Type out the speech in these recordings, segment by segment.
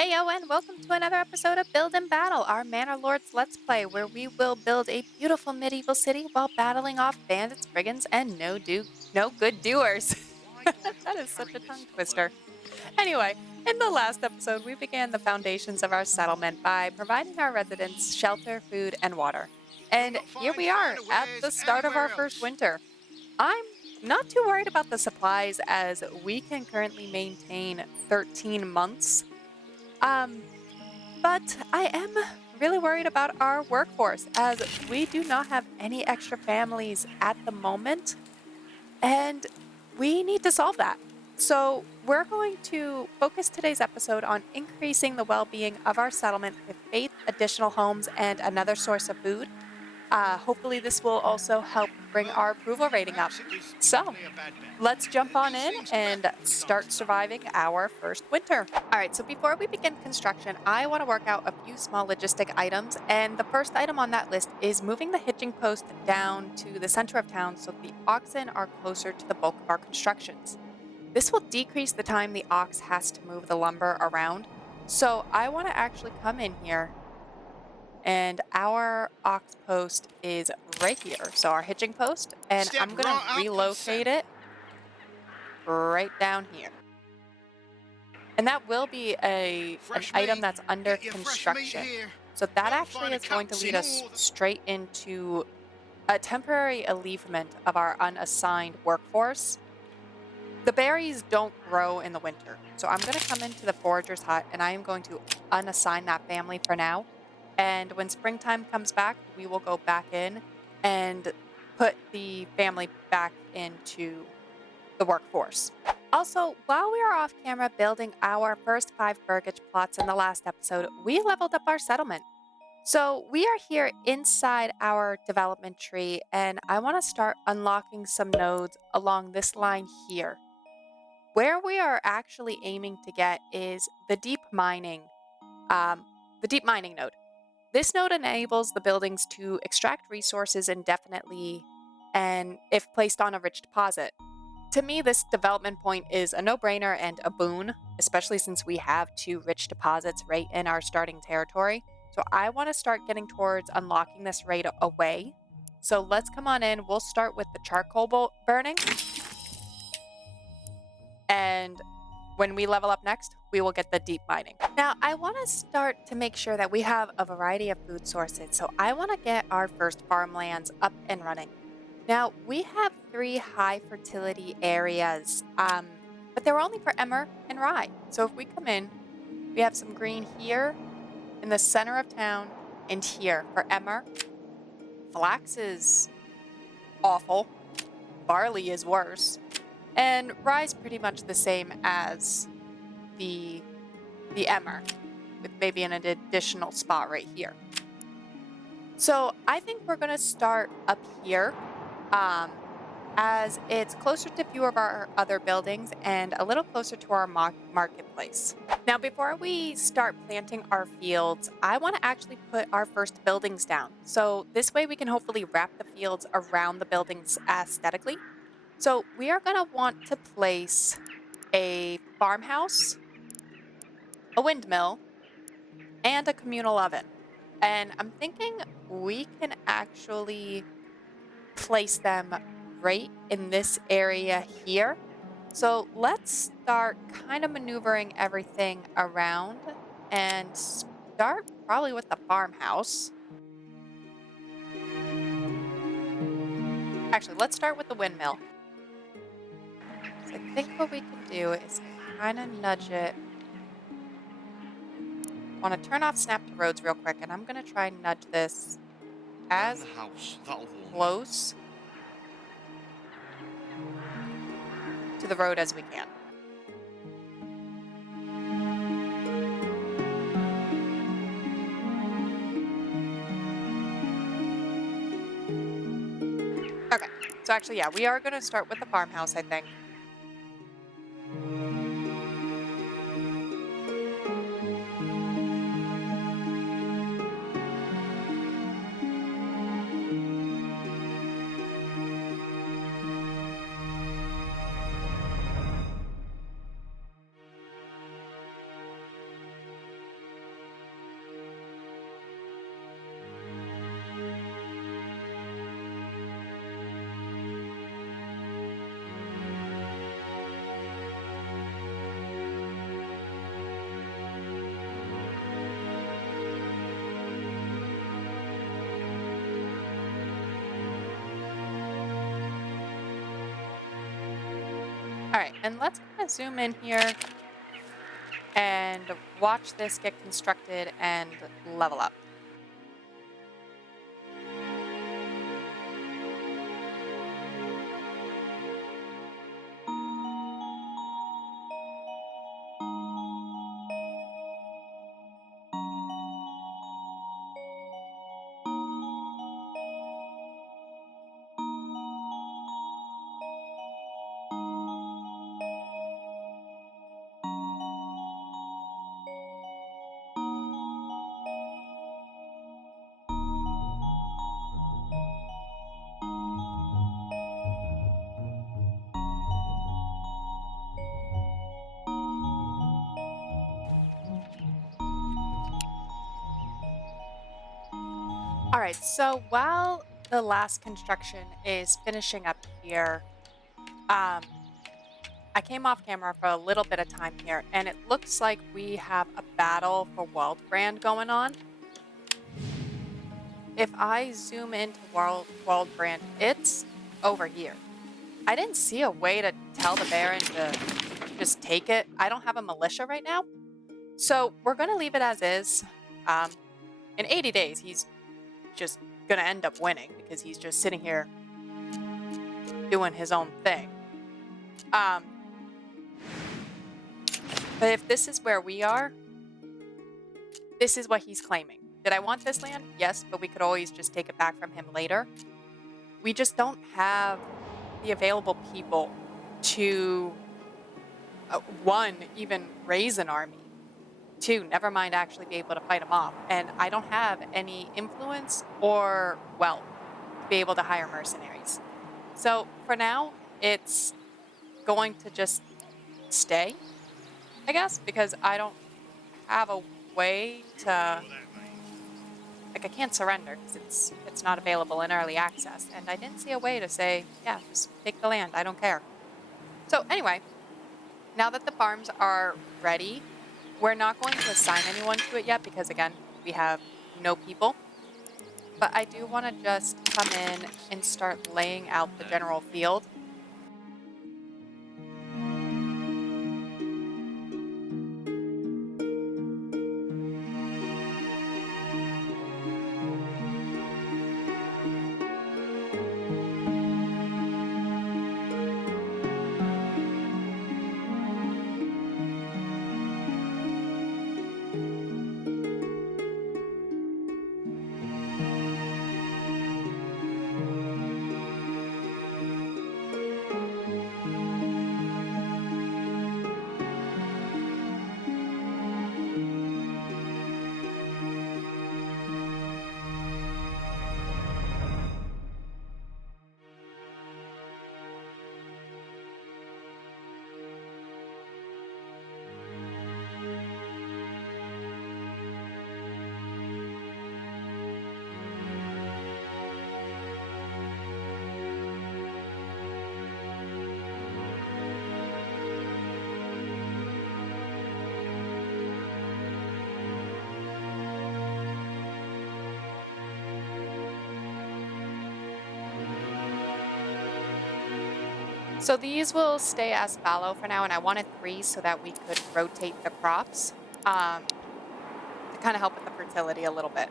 Heyo and welcome to another episode of Build and Battle, our Manor Lords Let's Play, where we will build a beautiful medieval city while battling off bandits, brigands, and no good doers. That is such a tongue twister. Anyway, in the last episode, we began the foundations of our settlement by providing our residents shelter, food, and water. And here we are at the start of our first winter. I'm not too worried about the supplies as we can currently maintain 13 months. Um, but I am really worried about our workforce as we do not have any extra families at the moment, and we need to solve that. So, we're going to focus today's episode on increasing the well being of our settlement with 8 additional homes and another source of food. Hopefully, this will also help bring our approval rating up. So, let's jump on in and start surviving our first winter. All right, so before we begin construction, I want to work out a few small logistic items. And the first item on that list is moving the hitching post down to the center of town so the oxen are closer to the bulk of our constructions. This will decrease the time the ox has to move the lumber around. So I want to actually come in here, and our ox post is right here. So our hitching post, and I'm going to relocate it right down here. And that will be an item that's under construction. So that actually is going to lead us straight into a temporary alleviation of our unassigned workforce. The berries don't grow in the winter. So I'm going to come into the forager's hut and I am going to unassign that family for now. And when springtime comes back, we will go back in and put the family back into the workforce. Also, while we are off camera building our first 5 burgage plots in the last episode, we leveled up our settlement. So we are here inside our development tree, and I want to start unlocking some nodes along this line here. Where we are actually aiming to get is the deep mining node. This node enables the buildings to extract resources indefinitely and if placed on a rich deposit. To me, this development point is a no-brainer and a boon, especially since we have 2 rich deposits right in our starting territory. So I want to start getting towards unlocking this right away. So let's come on in. We'll start with the charcoal burning. And when we level up next, we will get the deep mining. Now, I want to start to make sure that we have a variety of food sources. So I want to get our first farmlands up and running. Now, we have 3 high fertility areas, but they're only for emmer and rye. So if we come in, we have some green here in the center of town and here for emmer. Flax is awful. Barley is worse. And rye is pretty much the same as the emmer, with maybe an additional spot right here. So I think we're going to start up here. As it's closer to few of our other buildings and a little closer to our marketplace. Now, before we start planting our fields, I want to actually put our first buildings down. So this way we can hopefully wrap the fields around the buildings aesthetically. So we are going to want to place a farmhouse, a windmill, and a communal oven. And I'm thinking we can actually place them right in this area here. So let's start kind of maneuvering everything around and start probably with the farmhouse. Actually, let's start with the windmill. So I think what we can do is kind of nudge it. I want to turn off snap to roads real quick, and I'm going to try and nudge this as close to the road as we can. Okay, so actually, yeah, we are going to start with the farmhouse, I think. All right, and let's kind of zoom in here and watch this get constructed and level up. All right, so while the last construction is finishing up here, um, I came off camera for a little bit of time here, and it looks like we have a battle for World Brand going on. If I zoom into World Brand, it's over here. I didn't see a way to tell the Baron to just take it. I don't have a militia right now, so we're going to leave it as is. Um, in 80 days, he's just going to end up winning because he's just sitting here doing his own thing. But if this is where we are, this is what he's claiming. Did I want this land? Yes, but we could always just take it back from him later. We just don't have the available people to, one, even raise an army. Two, never mind actually be able to fight him off. And I don't have any influence or wealth to be able to hire mercenaries. So for now, it's going to just stay, I guess, because I don't have a way to, like, I can't surrender because it's not available in early access, and I didn't see a way to say, yeah, just take the land, I don't care. So anyway, now that the farms are ready, we're not going to assign anyone to it yet because, again, we have no people. But I do want to just come in and start laying out the general field. So these will stay as fallow for now, and I wanted 3 so that we could rotate the crops to kind of help with the fertility a little bit.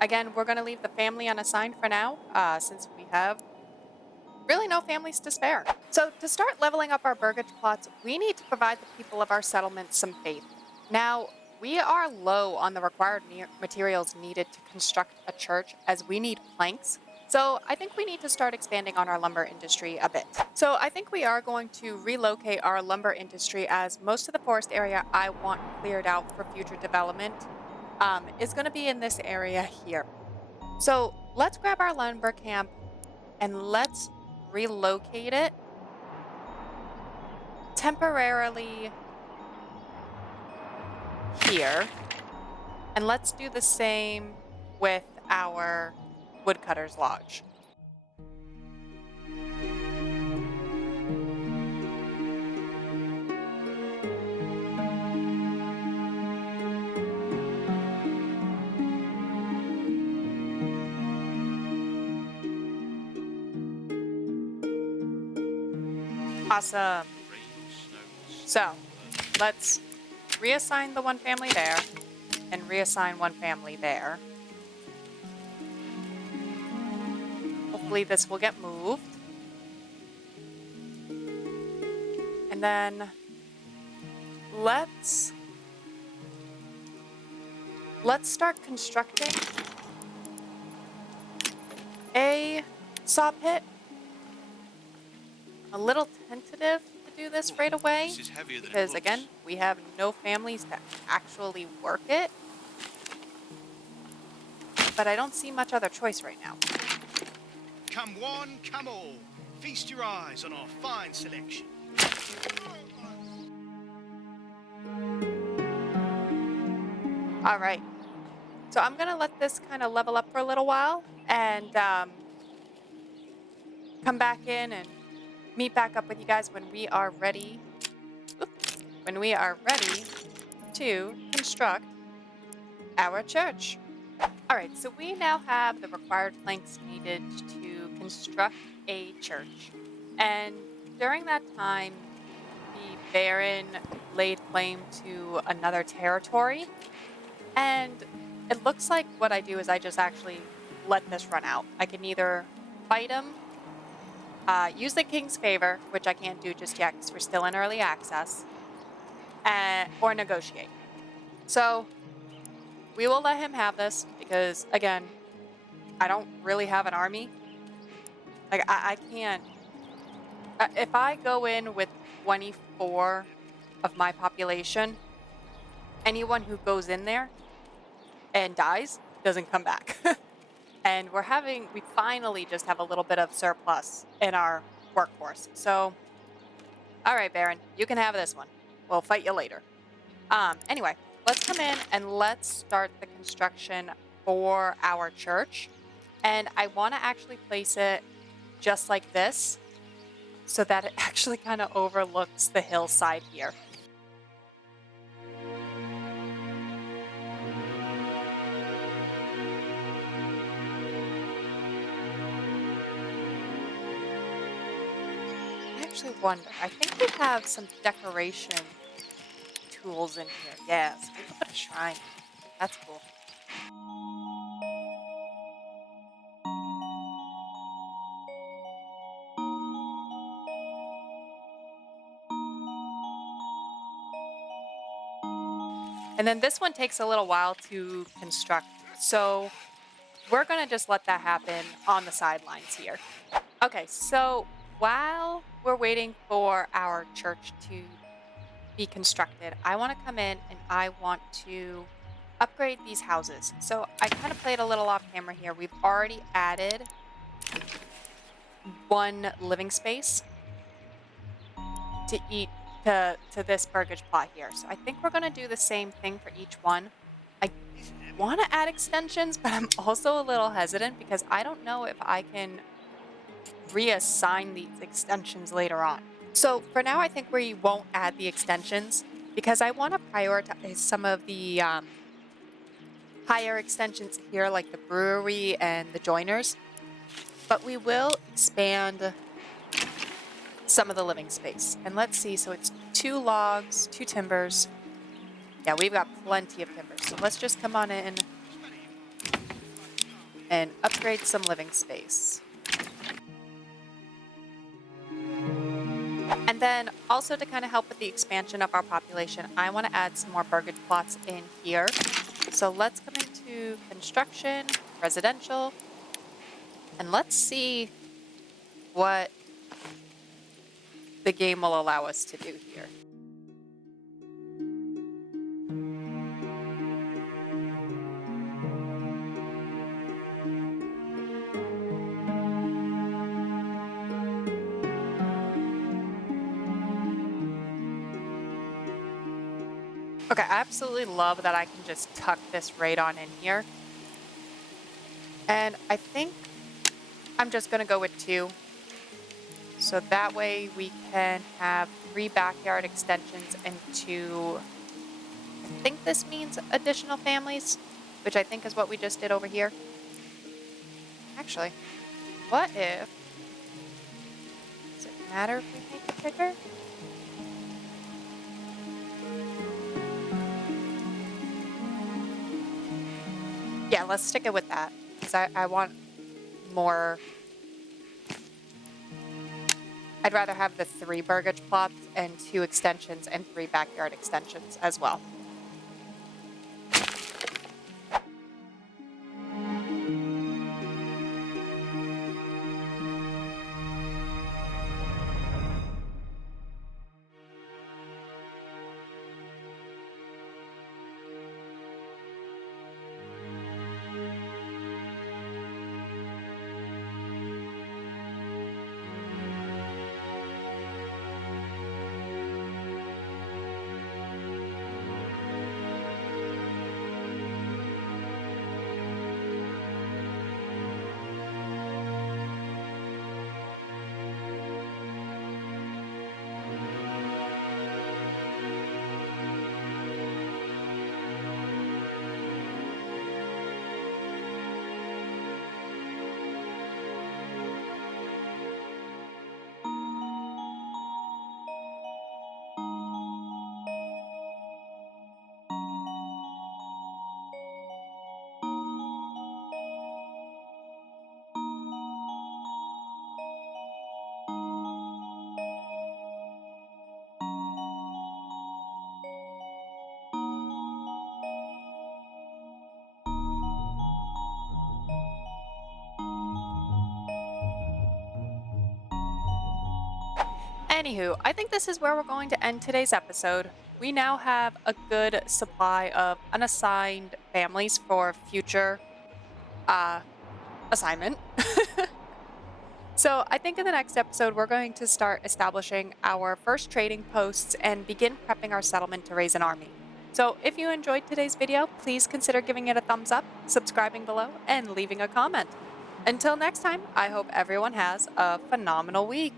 Again, we're going to leave the family unassigned for now, since we have really no families to spare. So to start leveling up our burgage plots, we need to provide the people of our settlement some faith. Now, we are low on the required materials needed to construct a church, as we need planks. So I think we need to start expanding on our lumber industry a bit. So I think we are going to relocate our lumber industry, as most of the forest area I want cleared out for future development is going to be in this area here. So let's grab our lumber camp and let's relocate it temporarily here. And let's do the same with our woodcutter's lodge. Awesome. So let's reassign the one family there and reassign one family there. Hopefully this will get moved. And then let's start constructing a saw pit. A little tentative to do this right away This is heavier than it because, looks. again, we have no families to actually work it. But I don't see much other choice right now. Come one, come all. Feast your eyes on our fine selection. All right. So I'm going to let this kind of level up for a little while and come back in and meet back up with you guys when we are ready. When we are ready to construct our church. All right, so we now have the required planks needed to construct a church. And during that time, the Baron laid claim to another territory. And it looks like what I do is I just actually let this run out. I can either fight him, use the king's favor, which I can't do just yet because we're still in early access, or negotiate. So we will let him have this because, again, I don't really have an army. Like, I can't. If I go in with 24 of my population, anyone who goes in there and dies doesn't come back. And we finally just have a little bit of surplus in our workforce. So, all right, Baron, you can have this one. We'll fight you later. Anyway, let's come in and let's start the construction for our church. And I want to actually place it just like this so that it actually kind of overlooks the hillside here. I actually wonder, I think we have some decoration tools in here. Yes, we can put a shrine. That's cool. And then this one takes a little while to construct. So we're going to just let that happen on the sidelines here. Okay, so while we're waiting for our church to be constructed, I want to come in and I want to upgrade these houses. So I kind of played a little off camera here. We've already added one living space to this burgage plot here. So I think we're going to do the same thing for each one. I want to add extensions, but I'm also a little hesitant because I don't know if I can reassign these extensions later on. So for now, I think we won't add the extensions because I want to prioritize some of the higher extensions here, like the brewery and the joiners. But we will expand some of the living space. And let's see, so it's 2 logs, 2 timbers. Yeah, we've got plenty of timbers. So let's just come on in and upgrade some living space. And then also to kind of help with the expansion of our population, I want to add some more burgage plots in here. So let's come into construction, residential, and let's see what the game will allow us to do here. Okay, I absolutely love that I can just tuck this right on in here. And I think I'm just going to go with 2. So that way we can have 3 backyard extensions and 2, I think this means additional families, which I think is what we just did over here. Actually, what if, does it matter if we make it bigger? let's stick it with that. Because I want more. I'd rather have the 3 burgage plots and 2 extensions and 3 backyard extensions as well. Anywho, I think this is where we're going to end today's episode. We now have a good supply of unassigned families for future assignment. So I think in the next episode, we're going to start establishing our first trading posts and begin prepping our settlement to raise an army. So if you enjoyed today's video, please consider giving it a thumbs up, subscribing below, and leaving a comment. Until next time, I hope everyone has a phenomenal week.